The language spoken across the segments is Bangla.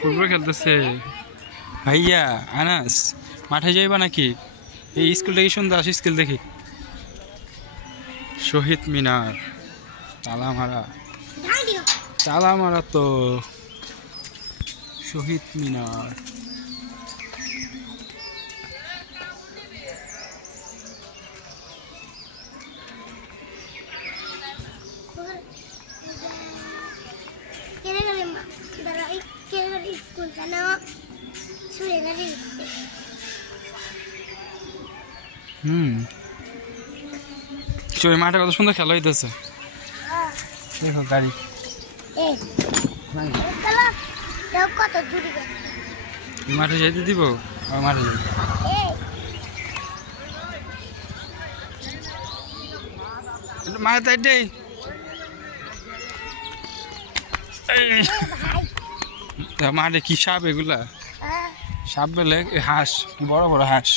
ফুটবল খেলতেছে ভাইয়া আনাস। মাঠে যাইবা নাকি? এই স্কুলটা কি সুন্দর, আসি স্কুল দেখি। শহীদ মিনার, তালামারা, তালামারা তো শহীদ মিনার। মাঠে কত সুন্দর খেলা হইতেছে। দেখো গাড়ি মাঠে যাইতে দিব, মাঠে যাই। মাঠে তো এটাই মাঠে কি সাপ এগুলা? সাপ বলে হাঁস, বড় বড় হাঁস।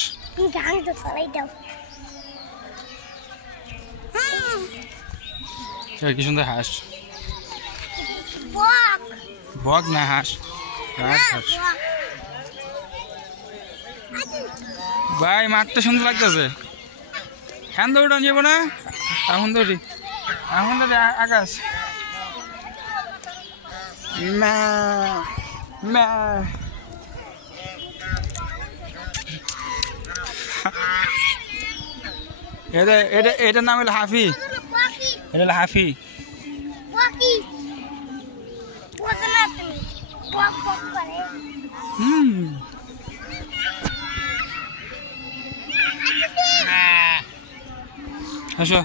কি সুন্দর হাঁস, বক না হাঁস। ভাই মাঠটা সুন্দর লাগতেছে। হ্যান দৌড়ান যাবো না? এখন দৌড়ি, এখন দৌড়ি আকাশ। এটার নাম হলো হাফি। এটা হলো হাফি। আসো,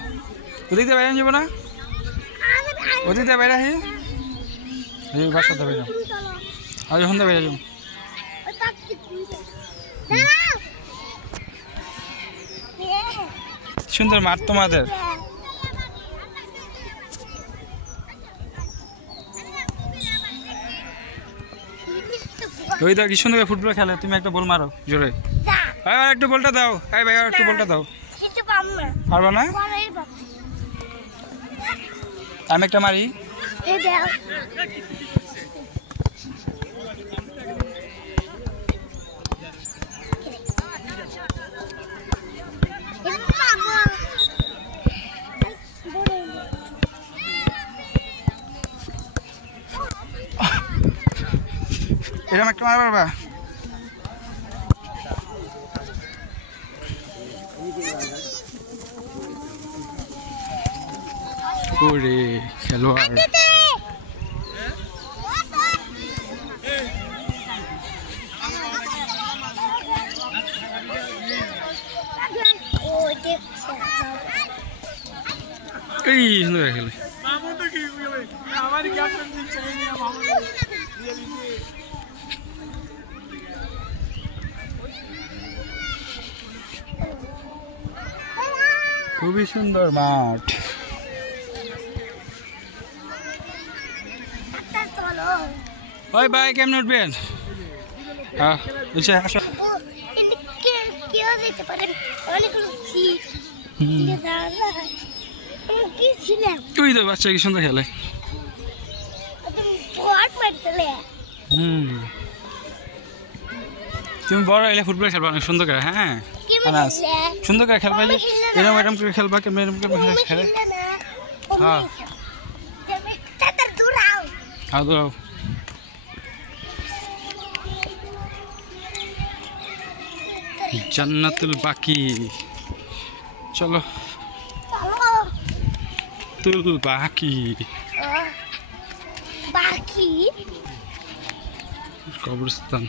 ওদিকে বাইরে যাবো না? ওদিকে বাইরে আসি, বাসাতে বাইরে আর যখন বাইরে যাবো। সুন্দর মাঠ তোমাদের। ওই দাও কি সুন্দর ফুটবল খেলে। তুমি একটা বল মারো জোরে, একটু বলটা দাও। এই ভাই একটু বলটা দাও। পারবা না? আমি একটা মারি। এরকম একটা মারা পারবা? ওরে খেলোয়াড়। এই সুন্দর খেলে। খুবই সুন্দর মাঠ। ওই ভাই কেমন উঠবেন? তুই তো বাচ্চা কি সুন্দর খেলে। তুমি বড় হইলে ফুটবল খেলবা অনেক সুন্দর করে। হ্যাঁ সুন্দর করে খেলবা, এরকম এরকম করে খেলবা। কেমন এরকম করে খেলে? হ্যাঁ দৌড়াও। জান্নাতুল বাকি, চলো তুল বাকি। কবরস্থান।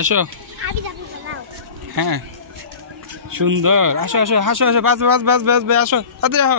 আসো। হ্যাঁ সুন্দর। আসো আসো আসো আসো, বাস বাস বাস বাস আসো, তাড়াতাড়ি আসো।